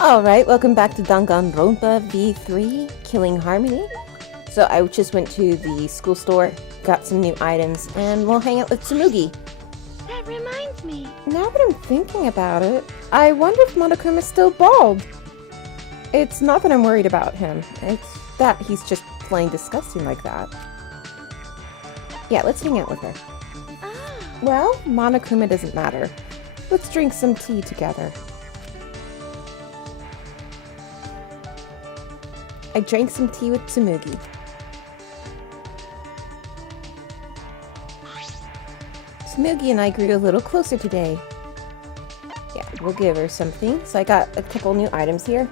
Alright, welcome back to Danganronpa V3, Killing Harmony. So I just went to the school store, got some new items, and we'll hang out with Tsumugi. That reminds me. Now that I'm thinking about it, I wonder if Monokubs is still bald. It's not that I'm worried about him, it's that he's just plain disgusting like that. Yeah, let's hang out with her. Ah. Well, Monokuma doesn't matter. Let's drink some tea together. I drank some tea with Tsumugi. Tsumugi and I grew a little closer today. Yeah, we'll give her something. So I got a couple new items here.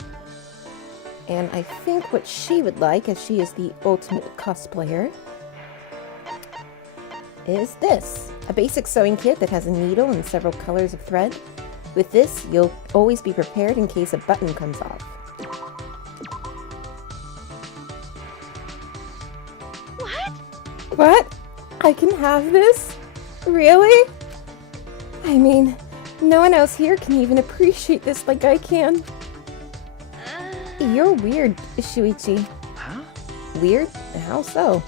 And I think what she would like, as she is the ultimate cosplayer, is this. A basic sewing kit that has a needle and several colors of thread. With this, you'll always be prepared in case a button comes off. What? I can have this? Really? I mean, no one else here can even appreciate this like I can. You're weird, Shuichi. Huh? Weird? How so?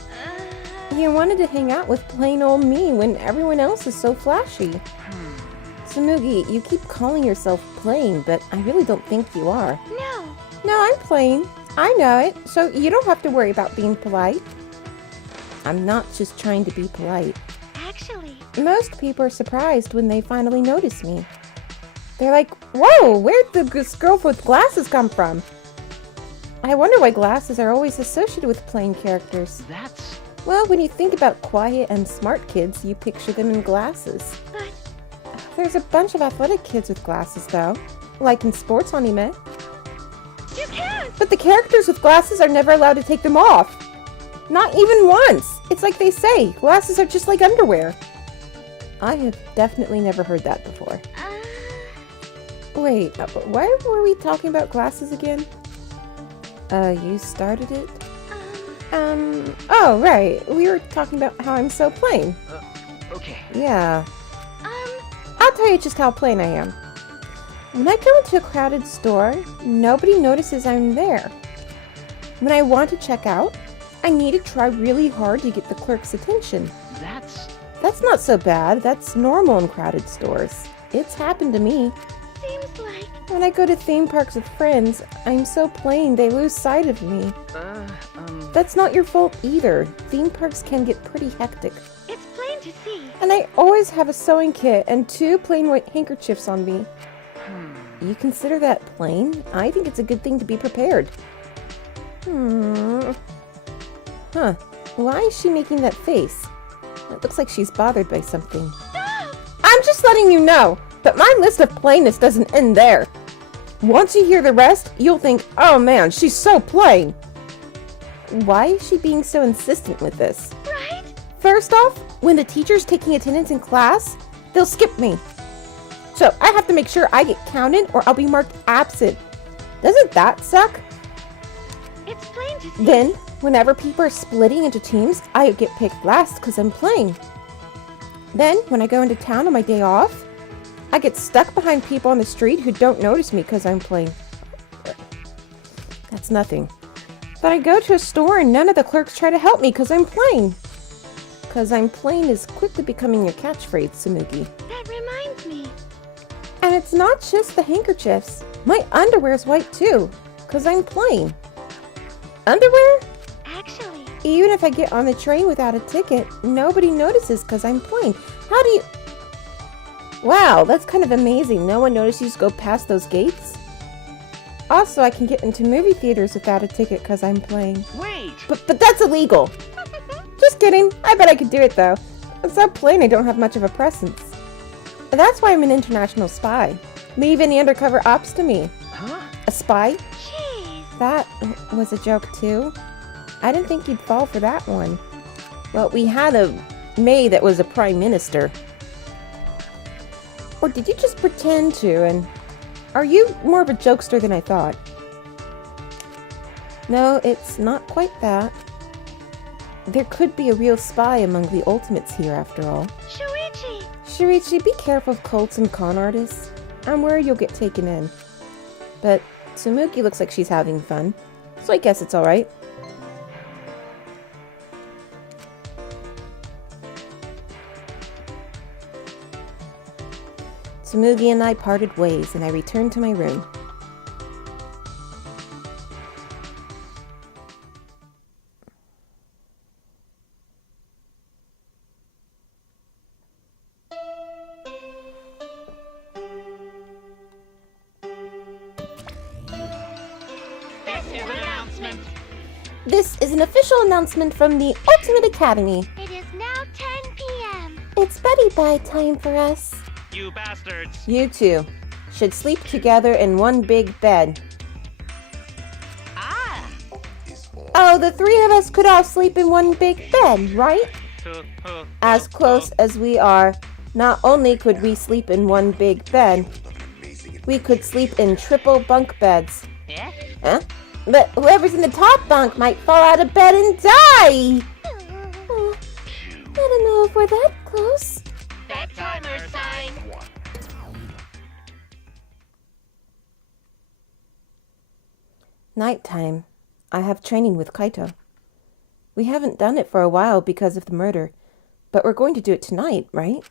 You wanted to hang out with plain old me when everyone else is so flashy. Tsumugi, you keep calling yourself plain, but I really don't think you are. No, I'm plain. I know it, so you don't have to worry about being polite. I'm not just trying to be polite. Actually, Most people are surprised when they finally notice me. They're like, whoa, where'd this girl with glasses come from? I wonder why glasses are always associated with plain characters. That's... Well, when you think about quiet and smart kids, you picture them in glasses. but There's a bunch of athletic kids with glasses, though. Like in sports anime. you can't! But the characters with glasses are never allowed to take them off. Not even once! It's like they say, glasses are just like underwear. I have definitely never heard that before. Wait, why were we talking about glasses again? You started it? Oh, right. We were talking about how I'm so plain. okay. Yeah. I'll tell you just how plain I am. When I go into a crowded store, nobody notices I'm there. When I want to check out, I need to try really hard to get the clerk's attention. That's not so bad. That's normal in crowded stores. It's happened to me. Seems like... When I go to theme parks with friends, I'm so plain they lose sight of me. That's not your fault either. Theme parks can get pretty hectic. It's plain to see. And I always have a sewing kit and 2 plain white handkerchiefs on me. You consider that plain? I think it's a good thing to be prepared. Huh. Why is she making that face? It looks like she's bothered by something. Stop! I'm just letting you know, but my list of plainness doesn't end there. Once you hear the rest, you'll think, oh man, she's so plain. Why is she being so insistent with this? Right? First off, when the teacher's taking attendance in class, they'll skip me. So I have to make sure I get counted or I'll be marked absent. Doesn't that suck? It's plain to see. Then, whenever people are splitting into teams, I get picked last because I'm plain. Then, when I go into town on my day off, I get stuck behind people on the street who don't notice me because I'm plain. That's nothing. But I go to a store and none of the clerks try to help me because I'm plain. Because I'm plain is quickly becoming your catchphrase, Tsumugi. That reminds me. And it's not just the handkerchiefs. My underwear's white too, because I'm plain. Underwear? Actually, Even if I get on the train without a ticket, nobody notices because I'm plain. How do you... Wow, that's kind of amazing. No one notices you go past those gates? Also, I can get into movie theaters without a ticket because I'm plain. Wait! But that's illegal. Just kidding. I bet I could do it though. I'm so plain I don't have much of a presence. That's why I'm an international spy. Leave any undercover ops to me. Huh? A spy? jeez. That was a joke too. I didn't think you'd fall for that one. Well, we had a maid that was a prime minister. Or did you just pretend to, and are you more of a jokester than I thought? No, it's not quite that. There could be a real spy among the ultimates here after all. Shuichi! Shuichi, be careful of cults and con artists. I'm worried you'll get taken in. But Tsumuki looks like she's having fun, so I guess it's alright. Tsumugi and I parted ways, and I returned to my room. This is an official announcement from the Ultimate Academy. It is now 10 p.m. It's beddy-bye time for us. You bastards! You two should sleep together in one big bed. Ah! Oh, the three of us could all sleep in one big bed, right? As close as we are, not only could we sleep in one big bed, we could sleep in triple bunk beds. Yeah? Huh? But whoever's in the top bunk might fall out of bed and die! Oh, I don't know if we're that close. Bedtimer sign. Nighttime. I have training with Kaito. We haven't done it for a while because of the murder, but we're going to do it tonight, right?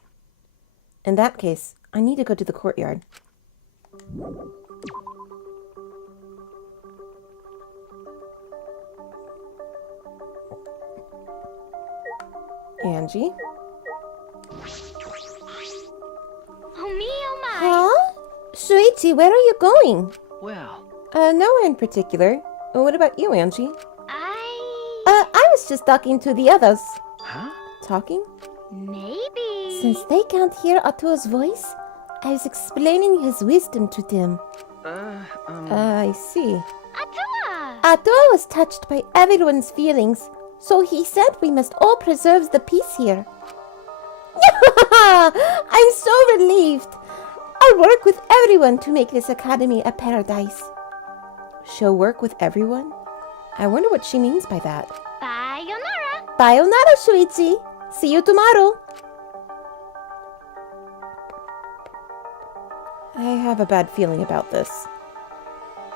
In that case, I need to go to the courtyard. Angie? Oh me, oh my. Huh? Shuichi, where are you going? Well, Nowhere in particular. What about you, Angie? I I was just talking to the others. huh? Talking? maybe. Since they can't hear Atua's voice, I was explaining his wisdom to them. I see. Atua. Atua was touched by everyone's feelings, so he said we must all preserve the peace here. I'm so relieved. I'll work with everyone to make this academy a paradise. She'll work with everyone? I wonder what she means by that. Sayonara. Sayonara, Shuichi. See you tomorrow. I have a bad feeling about this.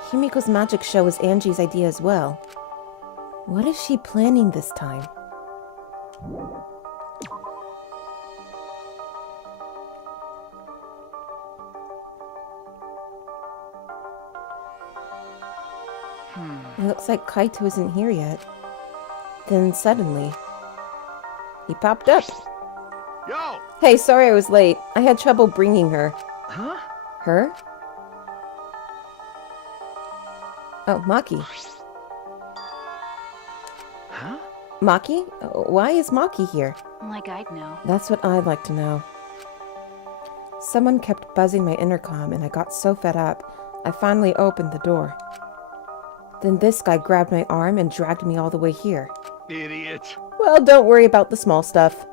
Himiko's magic show was Angie's idea as well. What is she planning this time? It looks like Kaito isn't here yet. Then suddenly, he popped up. Yo! Hey, sorry I was late. I had trouble bringing her. Huh? Her? Oh, Maki. Huh? Maki? Why is Maki here? Like I'd know. That's what I'd like to know. Someone kept buzzing my intercom and I got so fed up, I finally opened the door. Then this guy grabbed my arm and dragged me all the way here. Idiot. Well, don't worry about the small stuff.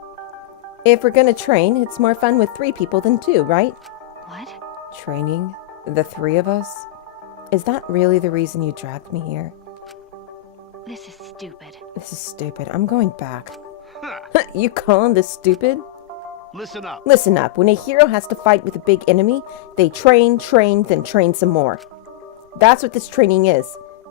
If we're gonna train, it's more fun with 3 people than 2, right? What? Training? The 3 of us? Is that really the reason you dragged me here? This is stupid. This is stupid. I'm going back. Huh. You calling this stupid? Listen up. Listen up. When a hero has to fight with a big enemy, they train, then train some more. That's what this training is.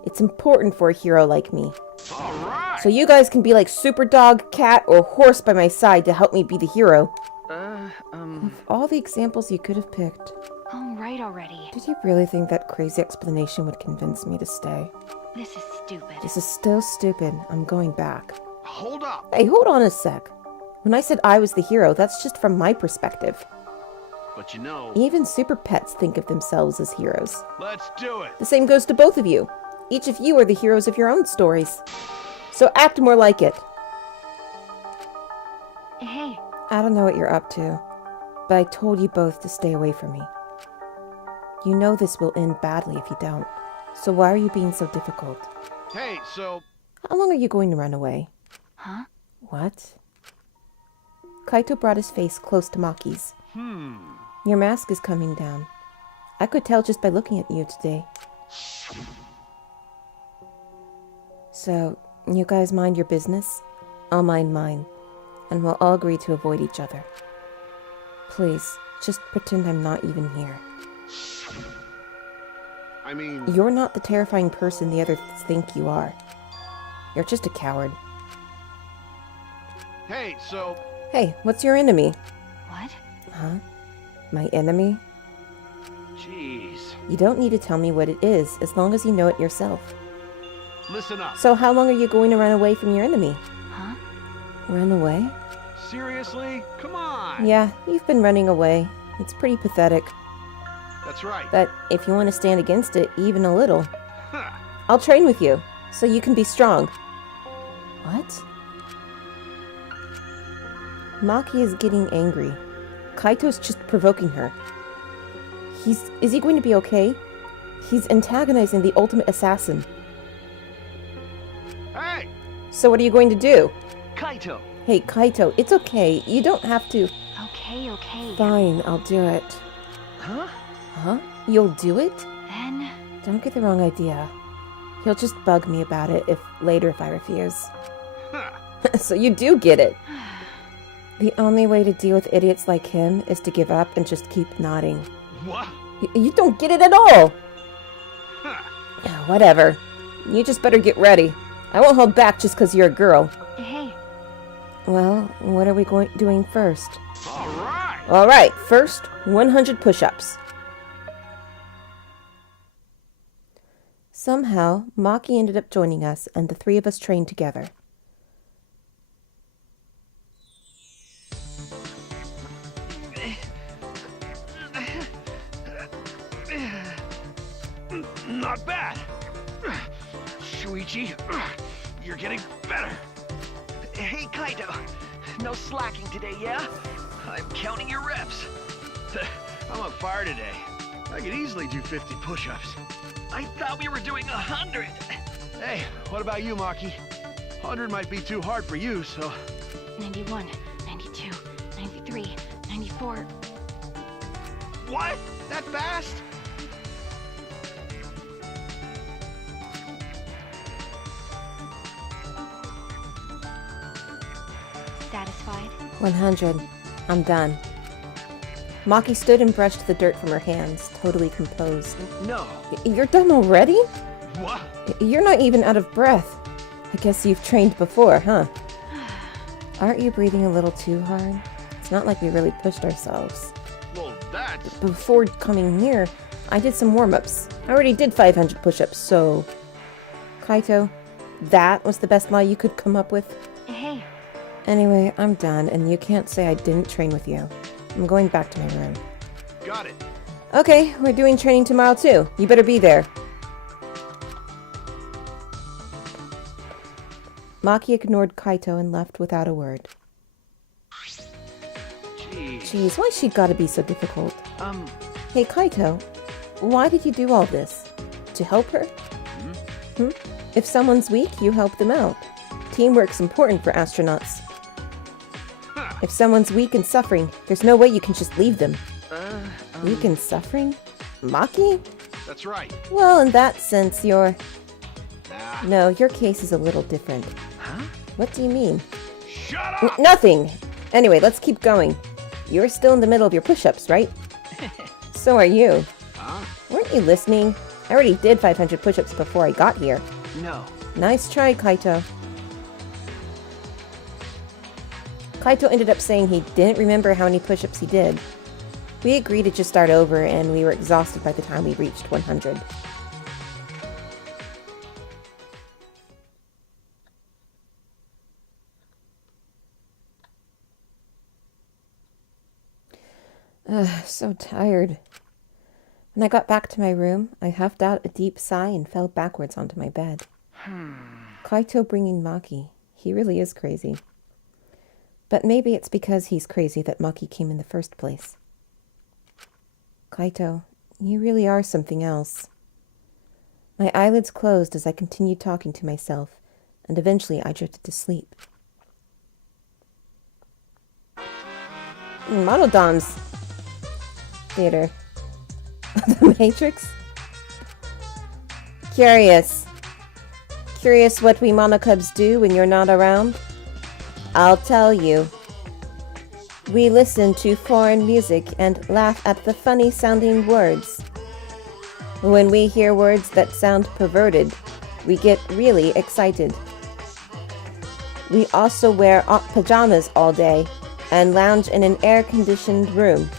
It's important for a hero like me. All right. So you guys can be like super dog, cat, or horse by my side to help me be the hero. Of all the examples you could have picked, All right already. did you really think that crazy explanation would convince me to stay? This is stupid. This is still stupid. I'm going back. Hold up. Hey, hold on a sec. When I said I was the hero, that's just from my perspective. But you know, Even super pets think of themselves as heroes. let's do it. The same goes to both of you. Each of you are the heroes of your own stories. So act more like it. Hey, I don't know what you're up to, but I told you both to stay away from me. You know this will end badly if you don't. So why are you being so difficult? Hey, so How long are you going to run away? huh? What? Kaito brought his face close to Maki's. Your mask is coming down. I could tell just by looking at you today. So, you guys mind your business? I'll mind mine. And we'll all agree to avoid each other. Please, just pretend I'm not even here. I mean... You're not the terrifying person the others think you are. You're just a coward. Hey, so... Hey, what's your enemy? What? Huh? My enemy? Jeez. You don't need to tell me what it is, as long as you know it yourself. Listen up. So how long are you going to run away from your enemy? Huh? Run away? Seriously? Come on. Yeah, you've been running away. It's pretty pathetic. That's right. But if you want to stand against it even a little, Huh. I'll train with you, so you can be strong. What? Maki is getting angry. Kaito's just provoking her. Is he going to be okay? He's antagonizing the ultimate assassin. Hey! So what are you going to do? Kaito! Hey, Kaito, it's okay. You don't have to... Okay, okay. Fine, I'll do it. Huh? Huh? You'll do it? Then... Don't get the wrong idea. He'll just bug me about it if I refuse. Huh. So you do get it. The only way to deal with idiots like him is to give up and just keep nodding. What? You don't get it at all! Huh. Whatever. You just better get ready. I won't hold back just because you're a girl. Hey, Well, what are we doing first? Alright! Alright, first, 100 push-ups. Somehow, Maki ended up joining us, and the three of us trained together. Not bad. Shuichi, you're getting better. Hey, Kaito. No slacking today, yeah? I'm counting your reps. I'm on fire today. I could easily do 50 push-ups. I thought we were doing 100. Hey, what about you, Maki? 100 might be too hard for you, so... 91, 92, 93, 94... What? That fast? Satisfied? 100. I'm done. Maki stood and brushed the dirt from her hands, totally composed. No. You're done already? What? You're not even out of breath. I guess you've trained before, huh? Aren't you breathing a little too hard? It's not like we really pushed ourselves. Well, that's... Before coming here, I did some warm-ups. I already did 500 push-ups, so... Kaito, that was the best lie you could come up with? Hey, Anyway, I'm done, and you can't say I didn't train with you. I'm going back to my room. Got it. Okay, we're doing training tomorrow too. You better be there. Maki ignored Kaito and left without a word. Jeez. Jeez, why's she gotta be so difficult? Hey Kaito, why did you do all this? To help her? Hmm? If someone's weak, you help them out. Teamwork's important for astronauts. If someone's weak and suffering, there's no way you can just leave them. Weak and suffering? Maki? That's right. Well, in that sense, you're... Nah. No, your case is a little different. Huh? What do you mean? Shut up! Nothing! Anyway, let's keep going. You're still in the middle of your push-ups, right? So are you. Huh? Weren't you listening? I already did 500 push-ups before I got here. No. Nice try, Kaito. Kaito ended up saying he didn't remember how many push-ups he did. We agreed to just start over, and we were exhausted by the time we reached 100. So tired. When I got back to my room, I huffed out a deep sigh and fell backwards onto my bed. Kaito bringing Maki. He really is crazy. But maybe it's because he's crazy that Maki came in the first place. Kaito, you really are something else. My eyelids closed as I continued talking to myself, and eventually I drifted to sleep. Monodons. Theater. The Matrix? Curious. Curious what we Monokubs do when you're not around? I'll tell you. We listen to foreign music and laugh at the funny-sounding words. When we hear words that sound perverted, we get really excited. We also wear pajamas all day and lounge in an air-conditioned room.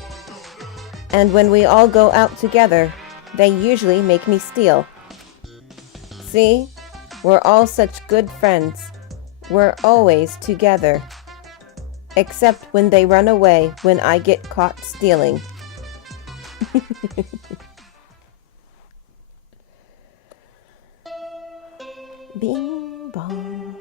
And when we all go out together, they usually make me steal. See? We're all such good friends. We're always together. Except when they run away when I get caught stealing. Bing bong.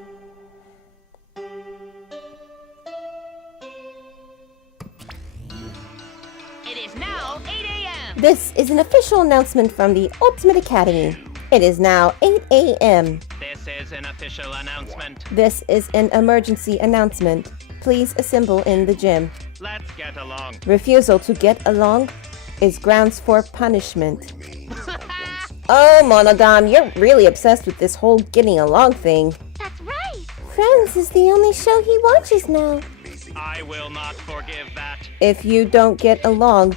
It is now 8 a.m. This is an official announcement from the Ultimate Academy. It is now 8 a.m. This is an official announcement. This is an emergency announcement. Please assemble in the gym. Let's get along. Refusal to get along is grounds for punishment. Oh, Monogam, you're really obsessed with this whole getting along thing. That's right. Friends is the only show he watches now. I will not forgive that. If you don't get along,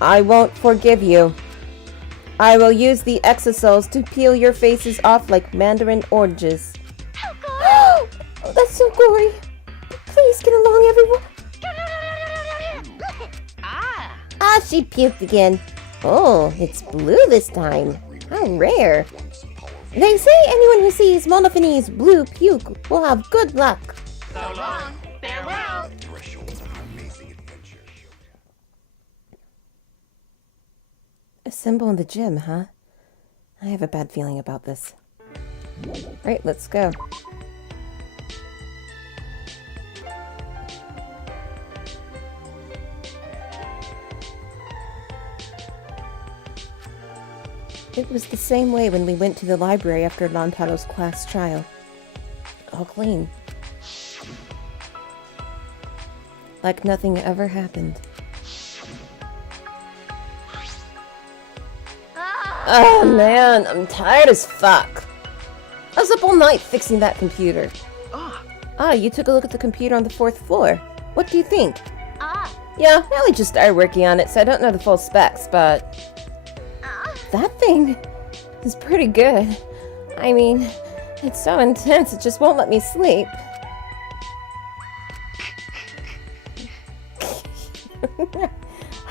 I won't forgive you. I will use the exosols to peel your faces off like mandarin oranges. Oh, that's so gory. Please get along, everyone. Ah, she puked again. Oh, it's blue this time. How rare. They say anyone who sees Monophanie's blue puke will have good luck. So long. Farewell. Assemble in the gym, huh? I have a bad feeling about this. Right, let's go. It was the same way when we went to the library after Lantaro's class trial. All clean. Like nothing ever happened. Oh man, I'm tired as fuck. I was up all night fixing that computer. Ah, you took a look at the computer on the 4th floor. What do you think? Yeah, I only just started working on it, so I don't know the full specs, but... that thing is pretty good. I mean, it's so intense, it just won't let me sleep.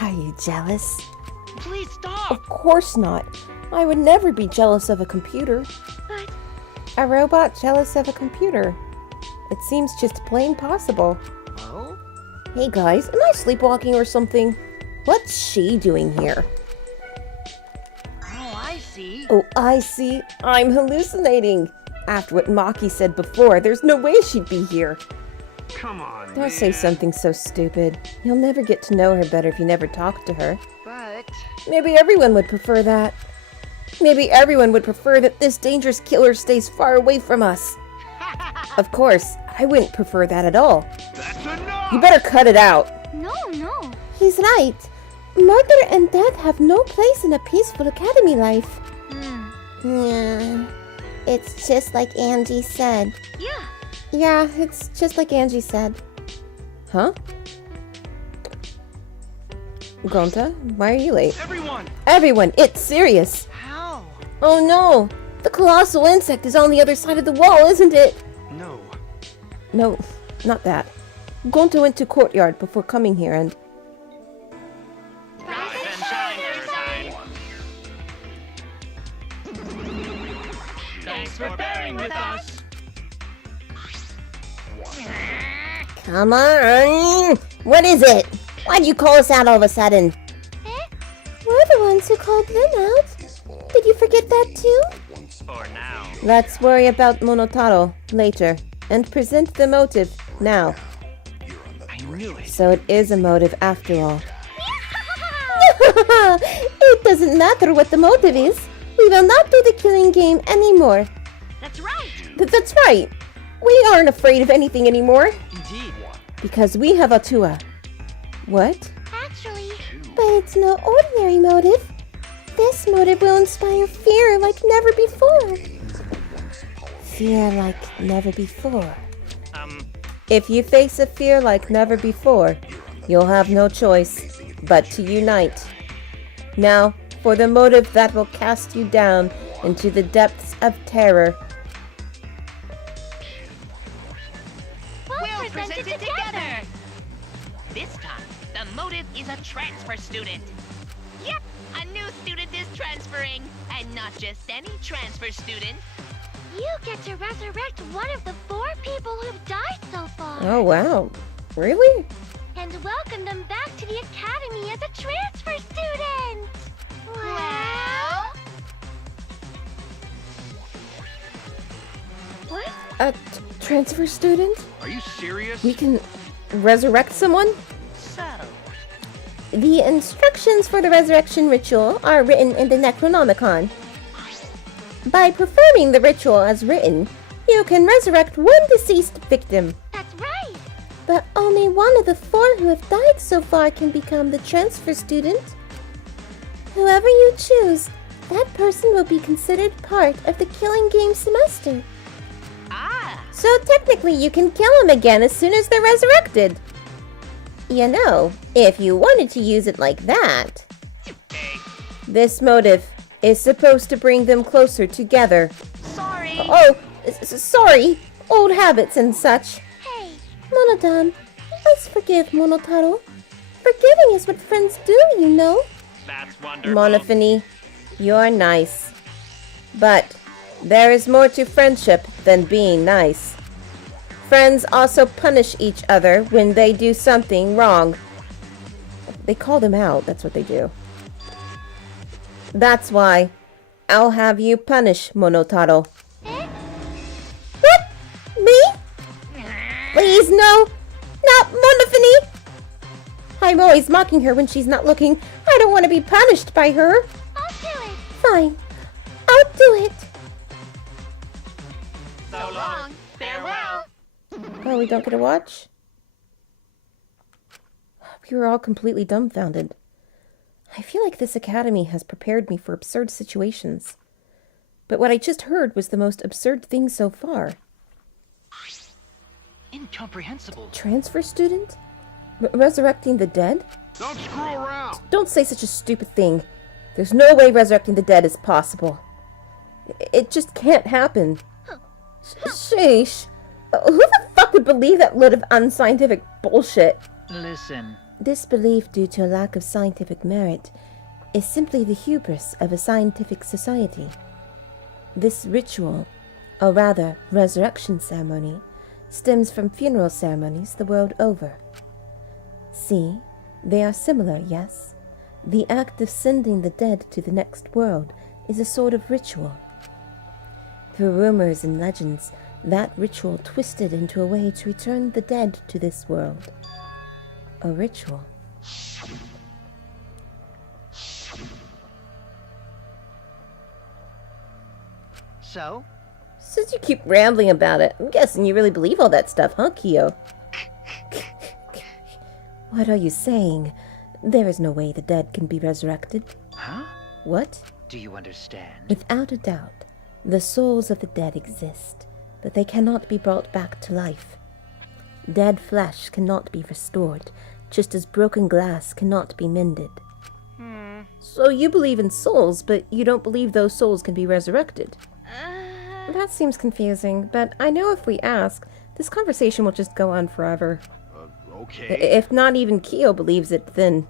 Are you jealous? Please stop! Of course not. I would never be jealous of a computer. But A robot jealous of a computer. It seems just plain possible. Oh? Hey guys, am I sleepwalking or something? What's she doing here? Oh, I see. Oh, I see. I'm hallucinating. After what Maki said before, there's no way she'd be here. Come on, Don't say something so stupid. You'll never get to know her better if you never talk to her. But... Maybe everyone would prefer that. Maybe everyone would prefer that this dangerous killer stays far away from us. Of course, I wouldn't prefer that at all. That's enough! You better cut it out. no. He's right. Murder and death have no place in a peaceful academy life. Yeah, it's just like Angie said. Yeah. Yeah, it's just like Angie said. Huh? Gonta, why are you late? Everyone! Everyone, it's serious. How? Oh no, the colossal insect is on the other side of the wall, isn't it? No. No, not that. Gonta went to courtyard before coming here and... Rise and shine, Earthside. Thanks for bearing with us. Come on! What is it? Why'd you call us out all of a sudden? We're the ones who called them out. Did you forget that too? For now. Let's worry about Monotaro later and present the motive now. I knew it. So it is a motive after all. It doesn't matter what the motive is. We will not do the killing game anymore. That's right. That's right. We aren't afraid of anything anymore Indeed. because we have Atua. What? Actually, But it's no ordinary motive. This motive will inspire fear like never before. Fear like never before. If you face a fear like never before, you'll have no choice but to unite. Now, for the motive that will cast you down into the depths of terror. We'll present it together. This time, the motive is a transfer student. Yep, a new student is transferring. And not just any transfer student. You get to resurrect one of the 4 people who've died so far. Oh, wow. Really? And welcome them back to the academy as a transfer student. Well? What? A transfer student? Are you serious? We can resurrect someone? So, The instructions for the resurrection ritual are written in the Necronomicon. By performing the ritual as written, you can resurrect one deceased victim. That's right. But only one of the 4 who have died so far can become the transfer student. Whoever you choose, that person will be considered part of the killing game semester. So technically you can kill them again as soon as they're resurrected. You know, if you wanted to use it like that. This motive is supposed to bring them closer together. Sorry. Oh, sorry. Old habits and such. Hey. Monodon, let's forgive Monotaro. Forgiving is what friends do, you know. That's wonderful. Monophony, you're nice. But there is more to friendship than being nice. Friends also punish each other when they do something wrong. They call them out, that's what they do. That's why I'll have you punish Monotaro. What? Me? Please, no! Not Monophony! I'm always mocking her when she's not looking. I don't want to be punished by her. I'll do it. Fine. I'll do it. So long. Farewell. Oh, we don't get a watch? We were all completely dumbfounded. I feel like this academy has prepared me for absurd situations. But what I just heard was the most absurd thing so far. incomprehensible. Transfer student? Resurrecting the dead? Don't screw around. Don't say such a stupid thing. There's no way resurrecting the dead is possible. It just can't happen. Sheesh. Who the fuck would believe that load of unscientific bullshit? Listen. This belief, due to a lack of scientific merit, is simply the hubris of a scientific society. This ritual, or rather resurrection ceremony, stems from funeral ceremonies the world over. See, they are similar, yes? The act of sending the dead to the next world is a sort of ritual. Through rumors and legends, that ritual twisted into a way to return the dead to this world. A ritual. So? Since you keep rambling about it, I'm guessing you really believe all that stuff, huh, Kyo? What are you saying? There is no way the dead can be resurrected. Huh? What? Do you understand? Without a doubt, the souls of the dead exist, but they cannot be brought back to life. Dead flesh cannot be restored, just as broken glass cannot be mended. So you believe in souls, but you don't believe those souls can be resurrected. That seems confusing, but I know if we ask, this conversation will just go on forever. Okay. If not even Kyo believes it, then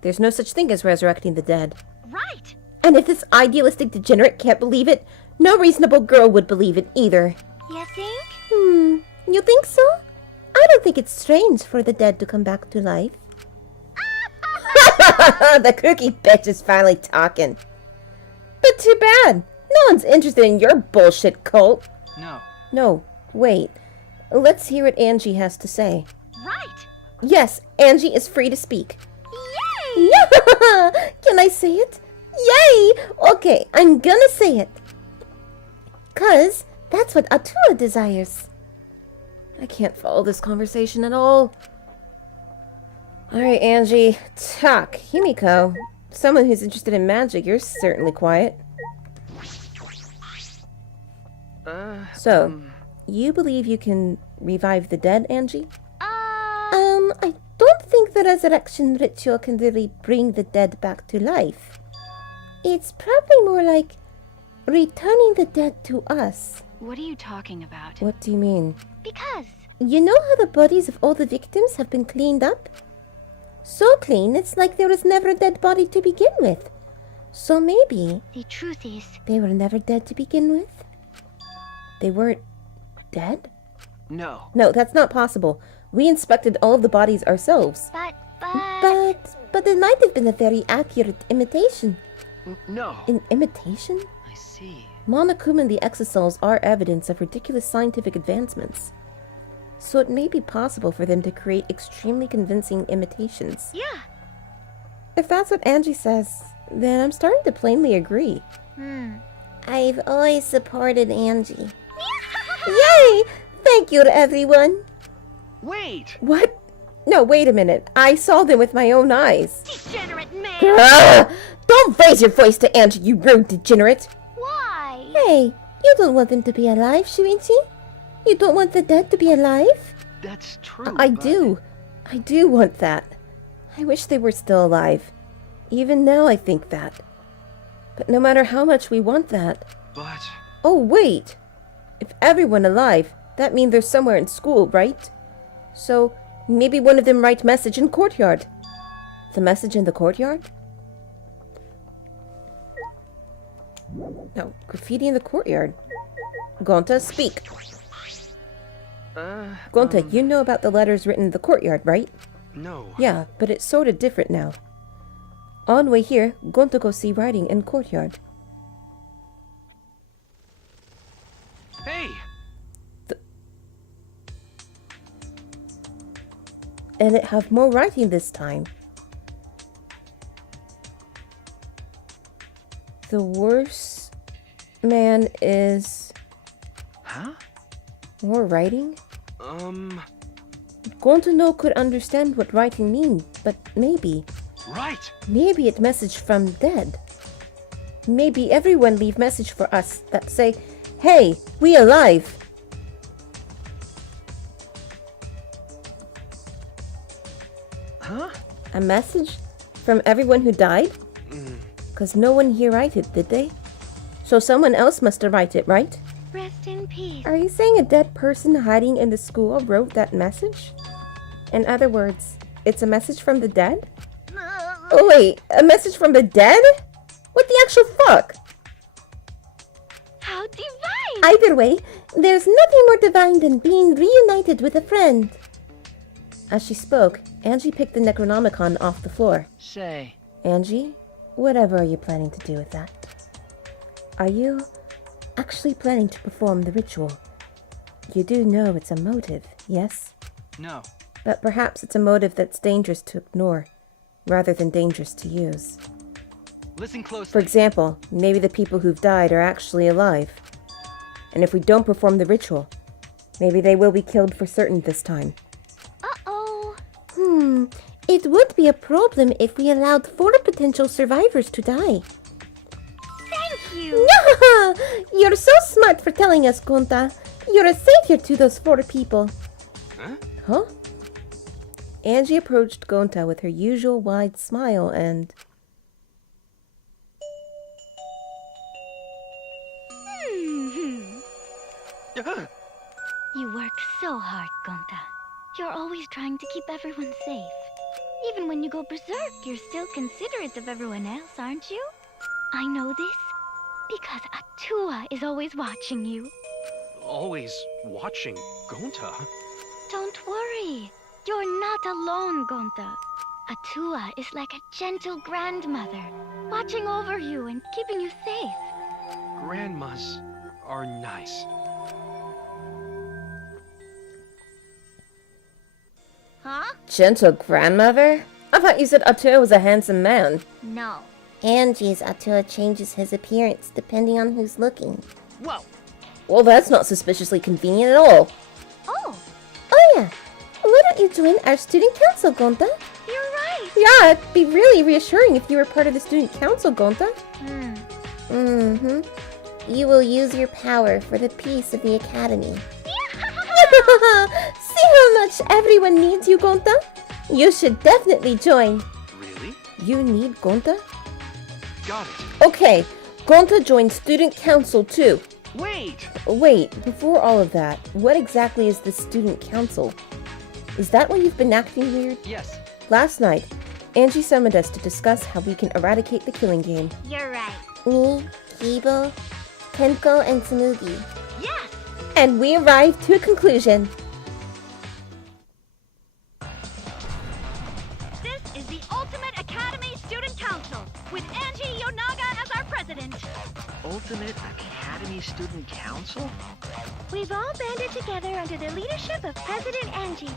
there's no such thing as resurrecting the dead. Right. And if this idealistic degenerate can't believe it, no reasonable girl would believe it either. You think? You think so? I don't think it's strange for the dead to come back to life. The cookie bitch is finally talking. But too bad. No one's interested in your bullshit cult. No. No, wait. Let's hear what Angie has to say. Right. Yes, Angie is free to speak. Yay! Yeah! Can I say it? Yay! Okay, I'm gonna say it. 'Cause that's what Atua desires. I can't follow this conversation at all. Alright, Angie, talk. Himiko, someone who's interested in magic, you're certainly quiet. So, you believe you can revive the dead, Angie? I don't think the resurrection ritual can really bring the dead back to life. It's probably more like returning the dead to us. What are you talking about? What do you mean? Because You know how the bodies of all the victims have been cleaned up? So clean, it's like there was never a dead body to begin with. So maybe the truth is, they were never dead to begin with? They weren't dead? No. No, that's not possible. We inspected all of the bodies ourselves. but... But it might have been a very accurate imitation. No. An imitation? I see. Monokubs and the exosols are evidence of ridiculous scientific advancements. So it may be possible for them to create extremely convincing imitations. Yeah. If that's what Angie says, then I'm starting to plainly agree. I've always supported Angie. Yay! Thank you to everyone. Wait! What? No, wait a minute. I saw them with my own eyes. Degenerate man! Ah! Don't raise your voice to Angie, you rude degenerate! Why? Hey, you don't want them to be alive, Shuichi? You don't want the dead to be alive? That's true. I but- do. I do want that. I wish they were still alive. Even now I think that. But no matter how much we want that... But... Oh, wait! If everyone alive, that means they're somewhere in school, right? So, maybe one of them write message in courtyard. The message in the courtyard? No, graffiti in the courtyard. Gonta, speak. Gonta, you know about the letters written in the courtyard, right? No. Yeah, but it's sorta different now. On way here, Gonta go see writing in courtyard. Hey! And it have more writing this time. The worst man is... Huh? More writing? Um, could understand what writing means, but maybe right. it message from dead. Maybe everyone leave message for us that say, "Hey, we alive." Huh? A message from everyone who died? Cause no one here write it, did they? So someone else must have write it, right? Rest in peace. Are you saying a dead person hiding in the school wrote that message? In other words, it's a message from the dead? Oh wait, a message from the dead? What the actual fuck? How divine! Either way, there's nothing more divine than being reunited with a friend. As she spoke, Angie picked the Necronomicon off the floor. Say, Angie, whatever are you planning to do with that? Are you actually planning to perform the ritual? You do know it's a motive, yes? no. But perhaps it's a motive that's dangerous to ignore, rather than dangerous to use. Listen For closely. example, maybe the people who've died are actually alive. And if we don't perform the ritual, maybe they will be killed for certain this time. Uh-oh. It would be a problem if we allowed 4 potential survivors to die. Thank you. You're so smart for telling us, Gonta. You're a savior to those 4 people. Huh? Angie approached Gonta with her usual wide smile and... You work so hard, Gonta. You're always trying to keep everyone safe. Even when you go berserk, you're still considerate of everyone else, aren't you? I know this because Atua is always watching you. Always watching Gonta. Don't worry. You're not alone, Gonta. Atua is like a gentle grandmother, watching over you and keeping you safe. Grandmas are nice. Huh? Gentle grandmother? I thought you said Atua was a handsome man. No. Angie's Atua changes his appearance depending on who's looking. Whoa! Well, that's not suspiciously convenient at all. Oh, Oh yeah, why don't you join our student council, Gonta? you're right. Yeah, it'd be really reassuring if you were part of the student council, Gonta. You will use your power for the peace of the academy. See how much everyone needs you, Gonta? You should definitely join. Really? You need Gonta? Got it. Okay, Gonta joined student council too. Wait! Wait, before all of that, what exactly is the student council? Is that why you've been acting weird? Yes. Last night, Angie summoned us to discuss how we can eradicate the killing game. You're right. Me, Kibo, Tenko, and Tsunugi. Yes! And we arrived to a conclusion. This is the Ultimate Academy Student Council, with Angie Yonaga as our president. Ultimate Academy Student Council? We've all banded together under the leadership of President Angie.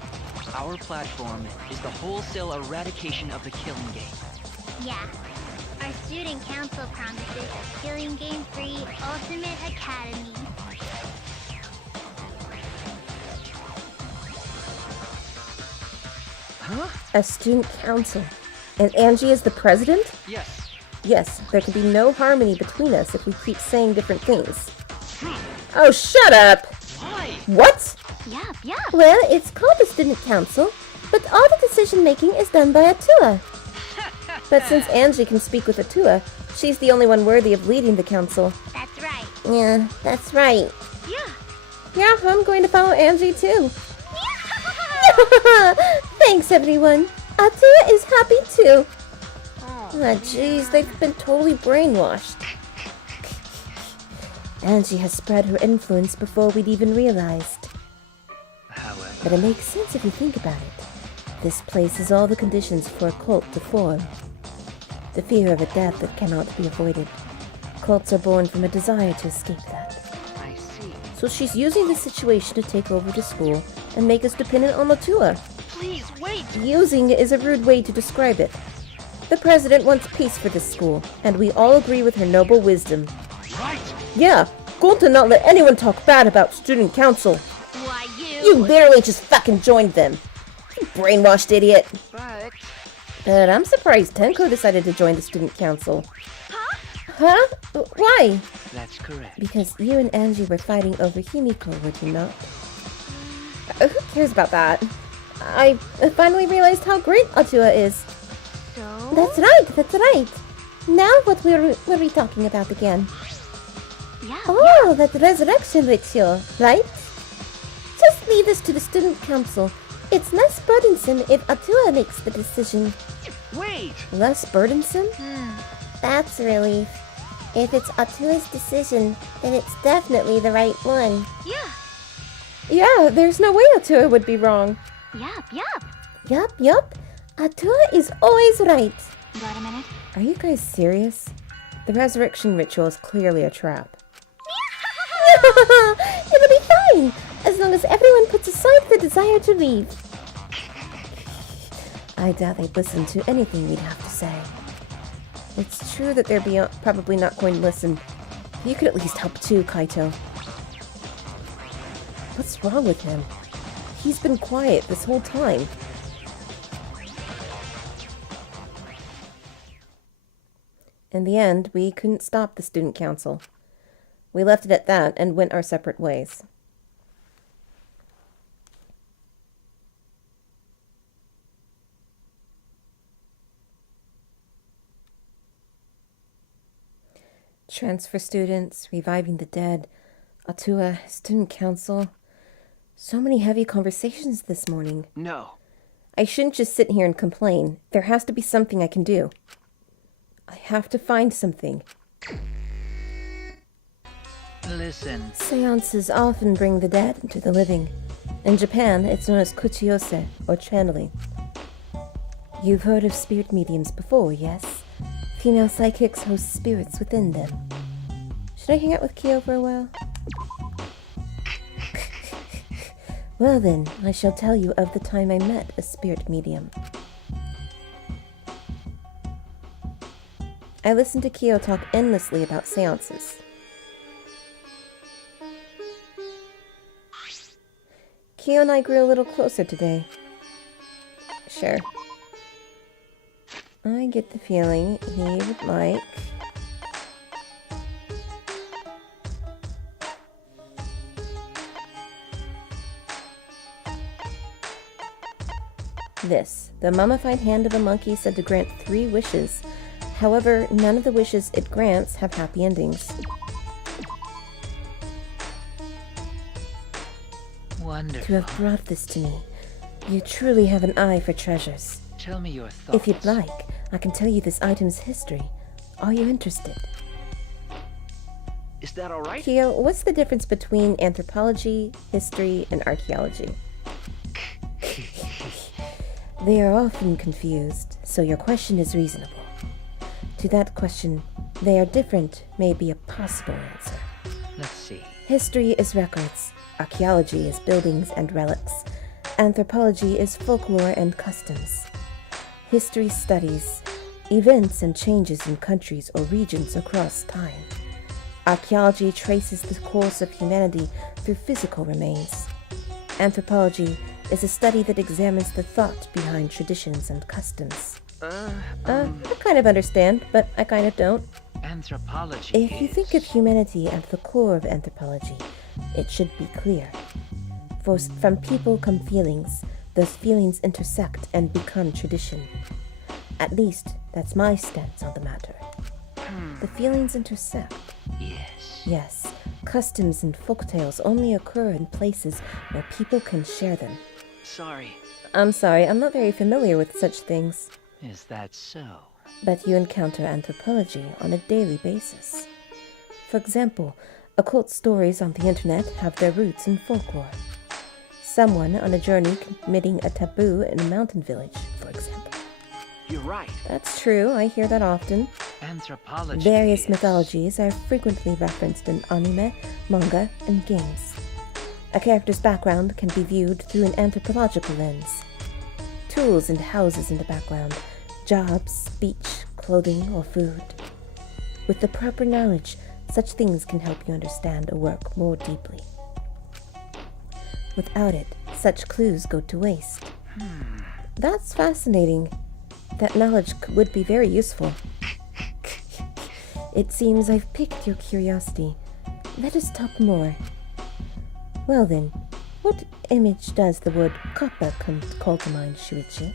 Our platform is the wholesale eradication of the killing game. Yeah. Our student council promises a killing game-free Ultimate Academy. Huh? A student council. And Angie is the president? Yes. Yes, there can be no harmony between us if we keep saying different things. Oh, shut up! Why? What? Yup. Well, it's called the student council, but all the decision-making is done by Atua. But since Angie can speak with Atua, she's the only one worthy of leading the council. That's right. Yeah, that's right. Yeah. Yeah, I'm going to follow Angie too. Thanks, everyone. Atua is happy too. Ah, jeez, they've been totally brainwashed. Angie has spread her influence before we'd even realized. However, But it makes sense if you think about it. This place has all the conditions for a cult to form. The fear of a death that cannot be avoided. Cults are born from a desire to escape that. I see. So she's using this situation to take over the school and make us dependent on Atua. Please, wait! Using is a rude way to describe it. The president wants peace for this school, and we all agree with her noble wisdom. Right! Yeah, Gonta not let anyone talk bad about student council. Why, You literally just fucking joined them. You brainwashed idiot. But... But I'm surprised Tenko decided to join the student council. Huh? Why? That's correct. Because you and Angie were fighting over Himiko, were you not? Who cares about that? I finally realized how great Atua is. So? That's right. Now what were we talking about again? Yeah. Oh, that resurrection ritual, right? Just leave this to the student council. It's less burdensome if Atua makes the decision. Wait! Less burdensome? Hmm. That's a relief. If it's Atua's decision, then it's definitely the right one. Yeah. Yeah, there's no way Atua would be wrong. Yup. Yup. Atua is always right. Got a minute? Are you guys serious? The resurrection ritual is clearly a trap. It'll be fine, as long as everyone puts aside the desire to leave. I doubt they'd listen to anything we'd have to say. It's true that they're probably not going to listen. You could at least help too, Kaito. What's wrong with him? He's been quiet this whole time. In the end, we couldn't stop the student council. We left it at that and went our separate ways. Transfer students, reviving the dead, Atua, student council. So many heavy conversations this morning. No. I shouldn't just sit here and complain. There has to be something I can do. I have to find something. Listen. Seances often bring the dead into the living. In Japan, it's known as kuchiyose, or channeling. You've heard of spirit mediums before, yes? Female psychics host spirits within them. Should I hang out with Kyo for a while? Well then, I shall tell you of the time I met a spirit medium. I listened to Kyo talk endlessly about seances. Kyo and I grew a little closer today. Sure. I get the feeling he would like... this. The mummified hand of a monkey said to grant 3 wishes. However, none of the wishes it grants have happy endings. Wonderful. To have brought this to me, you truly have an eye for treasures. Tell me your thoughts. If you'd like, I can tell you this item's history. Are you interested? Is that all right? Kyo, what's the difference between anthropology, history, and archaeology? They are often confused, so your question is reasonable. To that question, they are different may be a possible answer. Let's see. History is records, archaeology is buildings and relics, anthropology is folklore and customs. History studies events and changes in countries or regions across time. Archaeology traces the course of humanity through physical remains. Anthropology is a study that examines the thought behind traditions and customs. I kind of understand, but I kind of don't. Anthropology If you think of humanity at the core of anthropology, it should be clear. From people come feelings. Those feelings intersect and become tradition. At least, that's my stance on the matter. The feelings intersect. Yes. Yes, customs and folktales only occur in places where people can share them. Sorry. I'm sorry, I'm not very familiar with such things. Is that so? But you encounter anthropology on a daily basis. For example, occult stories on the internet have their roots in folklore. Someone on a journey committing a taboo in a mountain village, for example. You're right. That's true, I hear that often. Anthropology Various is... mythologies are frequently referenced in anime, manga, and games. A character's background can be viewed through an anthropological lens. Tools and houses in the background, jobs, speech, clothing, or food. With the proper knowledge, such things can help you understand a work more deeply. Without it, such clues go to waste. That's fascinating. That knowledge would be very useful. It seems I've piqued your curiosity. Let us talk more. Well then, what image does the word kappa call to mind, Shuichi?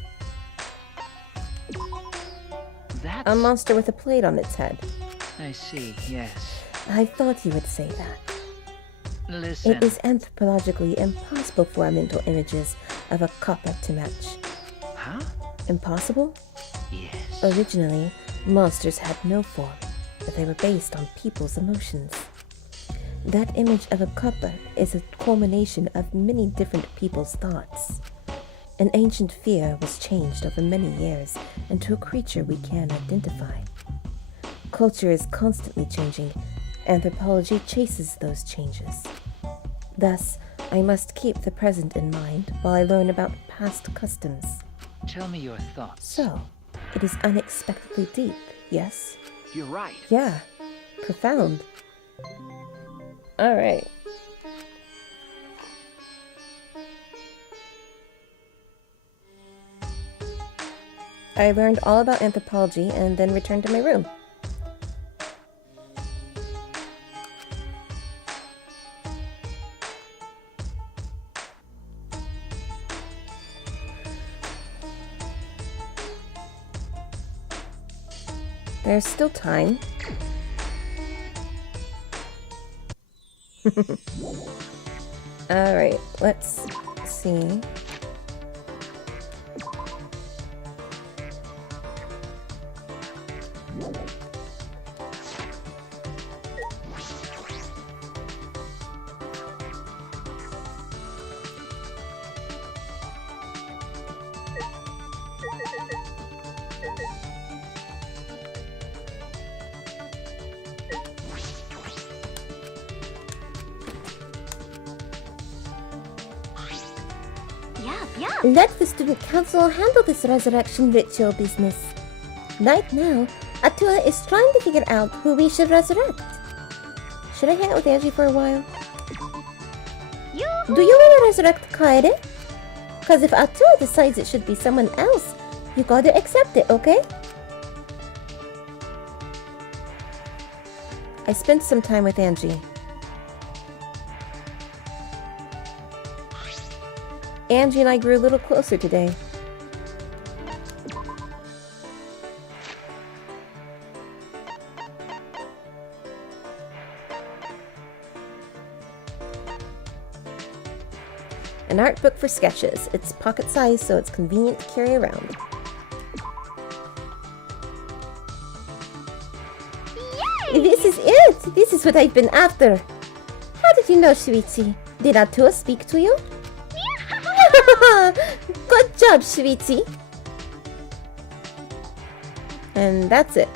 That's... A monster with a plate on its head. I see, yes. I thought you would say that. Listen. It is anthropologically impossible for our mental images of a kappa to match. Huh? Impossible? Yes. Originally, monsters had no form, but they were based on people's emotions. That image of a kappa is a culmination of many different people's thoughts. An ancient fear was changed over many years into a creature we can identify. Culture is constantly changing. Anthropology chases those changes. Thus, I must keep the present in mind while I learn about past customs. Tell me your thoughts. So, it is unexpectedly deep, yes? You're right. Yeah, profound. Alright. I learned all about anthropology and then returned to my room. There's still time. Alright, let's see. Yeah. Let the student council handle this resurrection ritual business. Right now, Atua is trying to figure out who we should resurrect. Should I hang out with Angie for a while? Do you want to resurrect Kaede? Cause if Atua decides it should be someone else, you gotta accept it, okay? I spent some time with Angie. Angie and I grew a little closer today. An art book for sketches. It's pocket size, so it's convenient to carry around. Yay! This is it! This is what I've been after! How did you know, Sweetie? Did Atua speak to you? Good job, Sweetie! And that's it.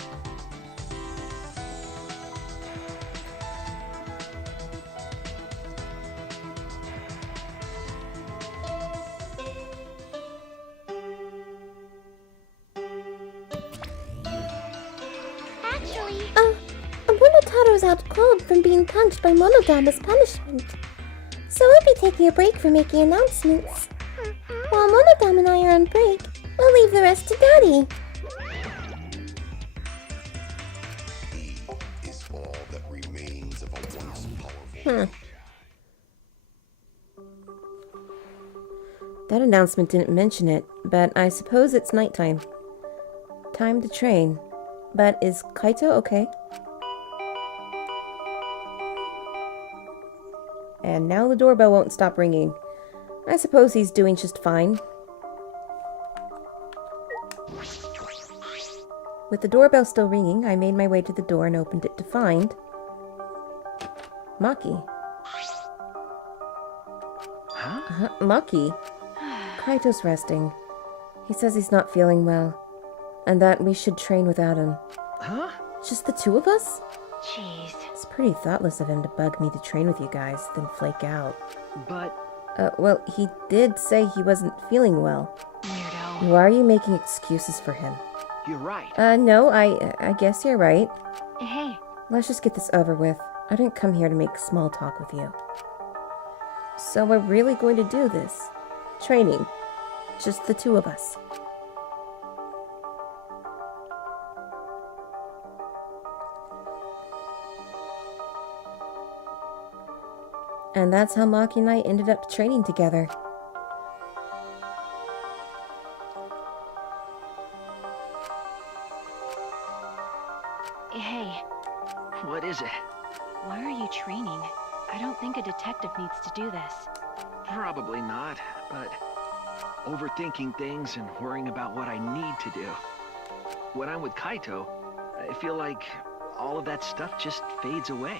Actually, Monotaro's out cold from being punched by Monodam as punishment. So I'll be taking a break from making announcements. While Monodam and I are on break, we'll leave the rest to Daddy. Is all that remains of a once powerful. That announcement didn't mention it, but I suppose it's nighttime. Time to train. But is Kaito okay? And now the doorbell won't stop ringing. I suppose he's doing just fine. With the doorbell still ringing, I made my way to the door and opened it to find Maki. Huh? Maki? Kaito's resting. He says he's not feeling well, and that we should train without him. Huh? Just the two of us? jeez. It's pretty thoughtless of him to bug me to train with you guys, then flake out. But Well, he did say he wasn't feeling well. Weirdo. Why are you making excuses for him? you're right. No, I guess you're right. Hey, Let's just get this over with. I didn't come here to make small talk with you. So we're really going to do this? Training. Just the two of us. And that's how Maki and I ended up training together. hey, What is it? why are you training? I don't think a detective needs to do this. Probably not, but overthinking things and worrying about what I need to do. When I'm with Kaito, I feel like all of that stuff just fades away.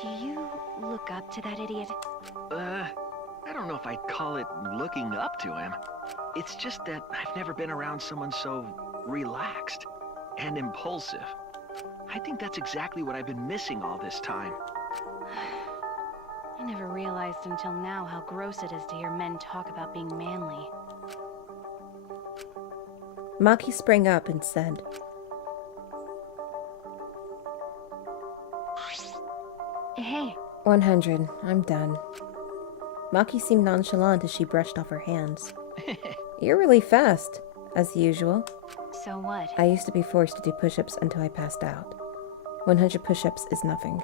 Do you look up to that idiot? I don't know if I'd call it looking up to him. It's just that I've never been around someone so relaxed and impulsive. I think that's exactly what I've been missing all this time. I never realized until now how gross it is to hear men talk about being manly. Maki sprang up and said, 100. I'm done. Maki seemed nonchalant as she brushed off her hands. You're really fast, as usual. So what? I used to be forced to do push-ups until I passed out. 100 push-ups is nothing.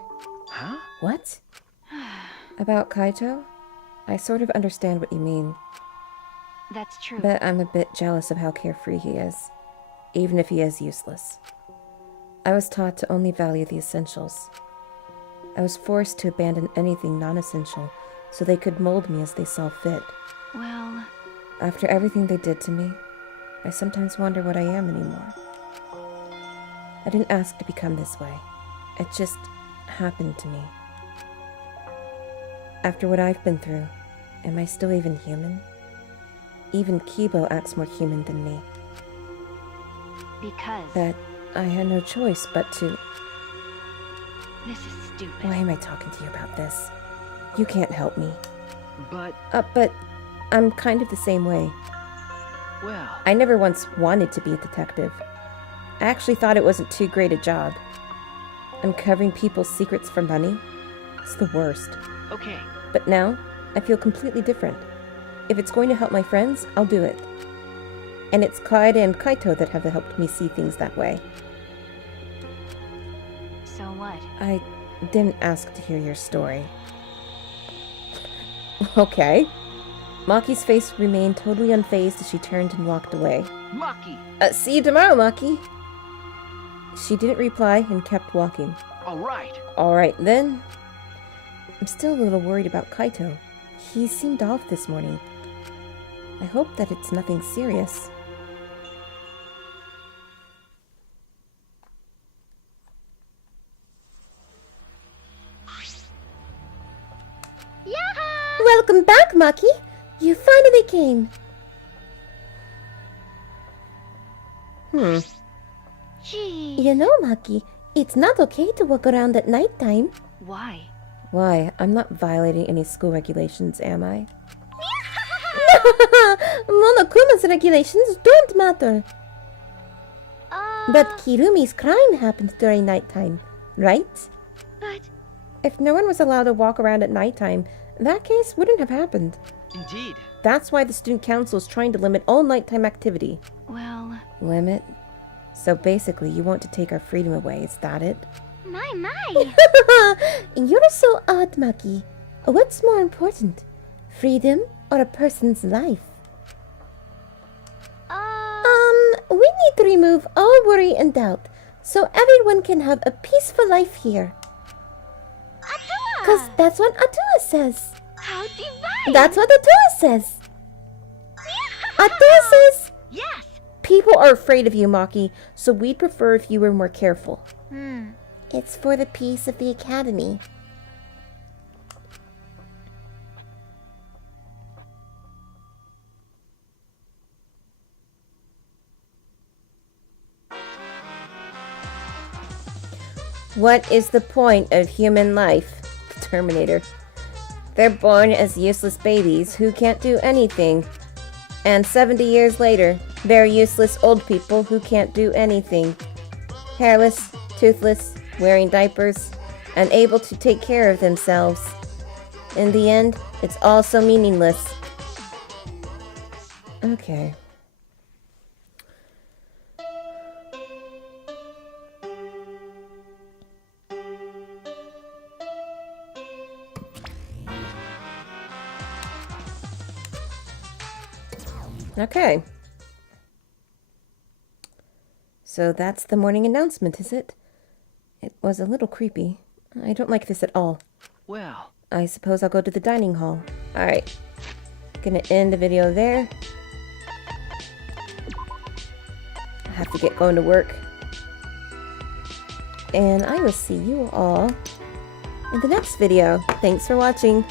Huh? What? About Kaito? I sort of understand what you mean, That's true. but I'm a bit jealous of how carefree he is, even if he is useless. I was taught to only value the essentials. I was forced to abandon anything non-essential so they could mold me as they saw fit. Well, After everything they did to me, I sometimes wonder what I am anymore. I didn't ask to become this way. It just happened to me. After what I've been through, am I still even human? Even Kibo acts more human than me. because That I had no choice but to... this is stupid. Why am I talking to you about this? You can't help me. But, But I'm kind of the same way. well, I never once wanted to be a detective. I actually thought it wasn't too great a job. Uncovering people's secrets for money? It's the worst. okay. But now, I feel completely different. If it's going to help my friends, I'll do it. And it's Kaede and Kaito that have helped me see things that way. So what? I didn't ask to hear your story. Okay. Maki's face remained totally unfazed as she turned and walked away. Maki! See you tomorrow, Maki. She didn't reply and kept walking. All right. Alright then. I'm still a little worried about Kaito. He seemed off this morning. I hope that it's nothing serious. Yeah! Welcome back, Maki! You finally came! Gee. You know, Maki, it's not okay to walk around at nighttime. Why? Why? I'm not violating any school regulations, am I? Monokubs regulations don't matter. But Kirumi's crime happened during nighttime, right? But... If no one was allowed to walk around at nighttime, that case wouldn't have happened. Indeed. That's why the student council is trying to limit all nighttime activity. well... Limit? So basically, you want to take our freedom away, is that it? My! You're so odd, Maki. What's more important? Freedom or a person's life? We need to remove all worry and doubt, so everyone can have a peaceful life here. Atua! 'Cause that's what Atua says. How divine! That's what Atua says. Atua says, Yes! people are afraid of you, Maki, so we'd prefer if you were more careful. Hmm. It's for the peace of the academy. What is the point of human life? The Terminator. They're born as useless babies who can't do anything. And 70 years later, they're useless old people who can't do anything. Hairless, toothless, wearing diapers, unable to take care of themselves. In the end, it's all so meaningless. Okay. Okay. So that's the morning announcement, is it? It was a little creepy. I don't like this at all. Well, I suppose I'll go to the dining hall. Alright. Gonna end the video there. I have to get going to work. And I will see you all in the next video. Thanks for watching.